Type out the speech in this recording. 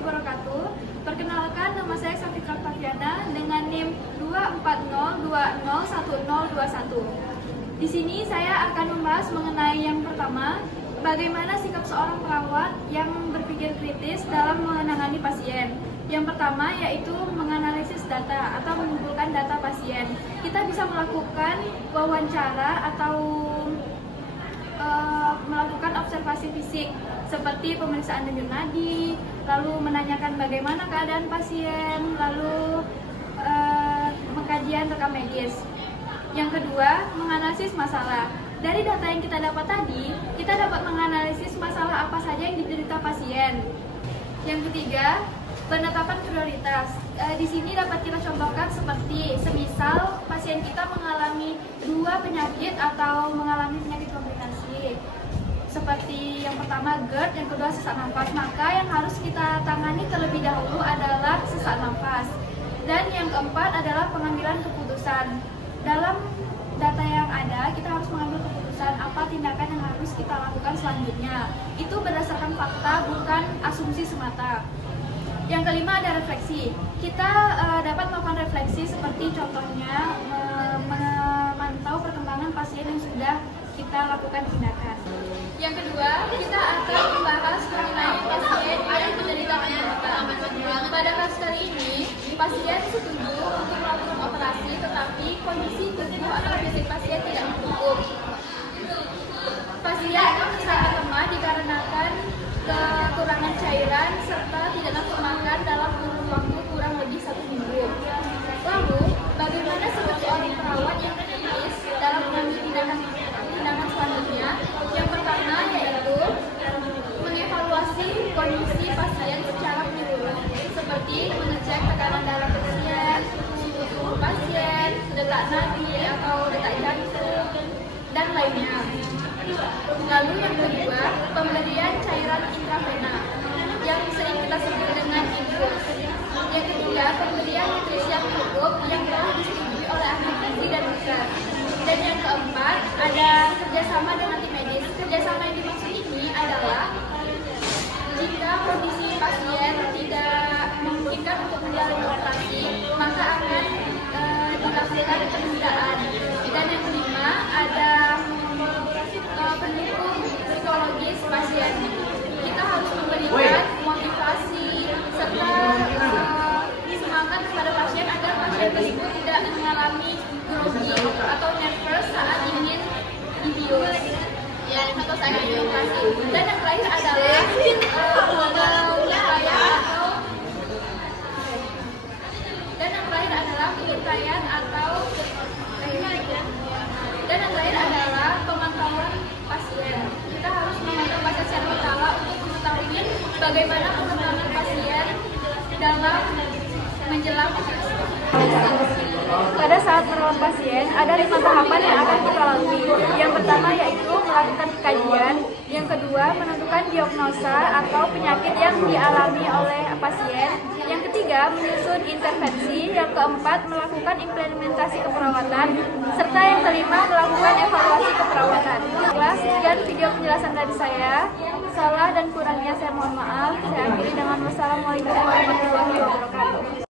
wabarakatuh. Perkenalkan, nama saya Safitra Octaviana dengan NIM 240201021. Di sini saya akan membahas mengenai yang pertama, bagaimana sikap seorang perawat yang berpikir kritis dalam menangani pasien. Yang pertama yaitu menganalisis data atau mengumpulkan data pasien. Kita bisa melakukan wawancara atau melakukan observasi fisik seperti pemeriksaan denyut nadi, lalu menanyakan bagaimana keadaan pasien, lalu pengkajian rekam medis. Yang kedua, menganalisis masalah. Dari data yang kita dapat tadi, kita dapat menganalisis masalah apa saja yang diderita pasien. Yang ketiga, penetapan prioritas. Di sini dapat kita contohkan seperti semisal pasien kita mengalami dua penyakit atau mengalami penyakit komplikasi. Seperti yang pertama GERD, yang kedua sesak nafas. Maka yang harus kita tangani terlebih dahulu adalah sesak nafas. Dan yang keempat adalah pengambilan keputusan. Dalam data yang ada, kita harus mengambil keputusan apa tindakan yang harus kita lakukan selanjutnya. Itu berdasarkan fakta, bukan asumsi semata. Yang kelima ada refleksi. Kita dapat melakukan refleksi seperti contohnya memantau perkembangan pasien yang sudah kita lakukan tindakan. Yang kedua, kita akan membahas mengenai pasien yang menderita kanker. Pada kasus kali ini, pasien setuju untuk melakukan operasi, tetapi kondisi tubuh atau fisik pasien tidak mendukung. Pasien sangat lemah dikarenakan kekurangan cairan serta tidak nafsu makan dalam kurun waktu kurang lebih 1 minggu. Lalu, bagaimana sikap seorang perawat yang kritis dalam mengambil tindakan selanjutnya? Yang pertama yaitu mengevaluasi kondisi pasien secara menyeluruh, seperti mengecek tekanan darah pasien, suhu tubuh pasien, detak nadi atau detak jantung, dan lainnya. Lalu yang kedua, pemberian cairan intravena yang sering kita sebut dengan infus. Yang ketiga, pemberian nutrisi yang cukup yang telah disetujui oleh ahli gizi dan dokter. Dan yang keempat, ada kerjasama dengan tim medis. Kerjasama yang dimaksud ini adalah jika kondisi pasien tidak memungkinkan untuk menjalani operasi, maka akan dilakukan penundaan. Dan yang kelima, ada pendukung psikologis pasien. Kita harus memberikan motivasi serta semangat kepada pasien agar pasien tersebut tidak mengalami grogi atau nervous saat ingin dibius atau saat ingin operasi. Dan yang terakhir adalah pemantauan pasien. Kita harus memantau pasien secara berkala untuk mengetahui bagaimana perkembangan pasien dalam menjelang operasi. Pada saat merawat pasien, ada 5 tahapan yang akan kita lalui. Yang pertama yaitu melakukan kajian. Yang kedua, menentukan diagnosa atau penyakit yang dialami oleh pasien. Yang ketiga, menyusun intervensi. Yang keempat, melakukan implementasi keperawatan. Serta yang kelima, melakukan evaluasi keperawatan. Sekian video penjelasan dari saya. Salah dan kurangnya saya mohon maaf. Saya akhiri dengan wassalamualaikum warahmatullahi wabarakatuh.